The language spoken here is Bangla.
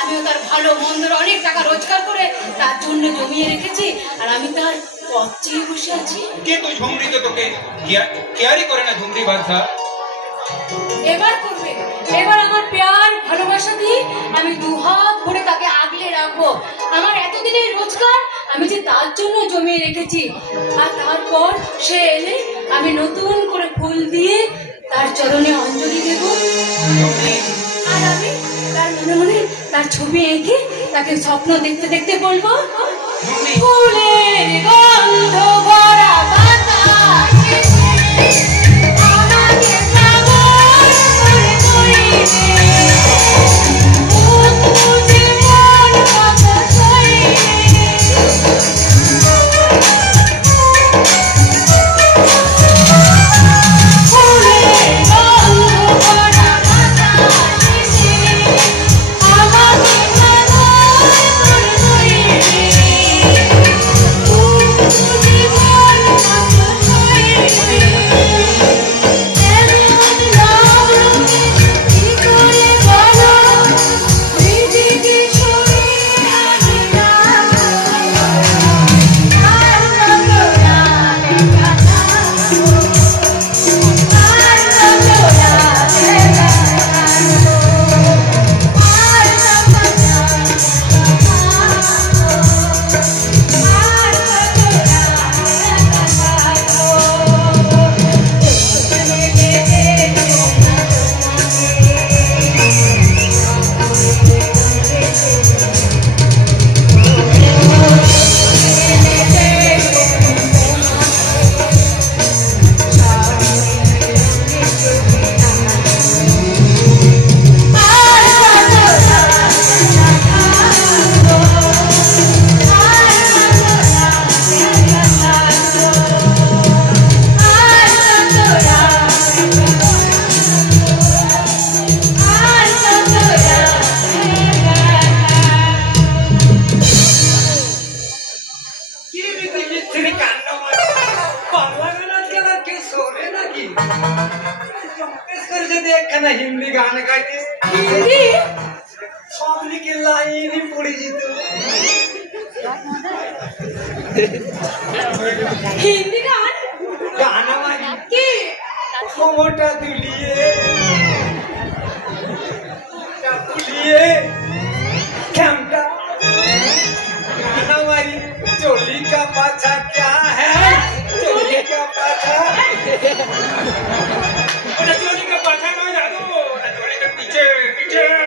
আমিও তার ভালো মন্দের অনেক টাকা রোজগার করে তার জন্য জমিয়ে রেখেছি, আর আমি তার পথ চেয়ে বসে আছি। কে তুই ঝুমরি তো তোকে কেয়ারই করে না ঝুমরি বাদশা। এবার করবে, এবার আমার প্যার ভালোবাসা দিয়ে আমি দুহাত ভরে তাকে আগলে রাখবো। আমার এতদিনের রোজগার আমি যে তার জন্য জমিয়ে রেখেছি, আর তারপর সে এলে আমি নতুন করে ফুল দিয়ে তার চরণে অঞ্জলি দেব। আর আমি তার মনে মনে তার ছবি এঁকে তাকে স্বপ্ন দেখতে দেখতে বলবো, ফুলের গন্ধ ভরা বাতাস हिंदी गाने गाइते सबने के लाइन ही पड़ी जीतो हिंदी गान गाना मारी की मोटा दुलिए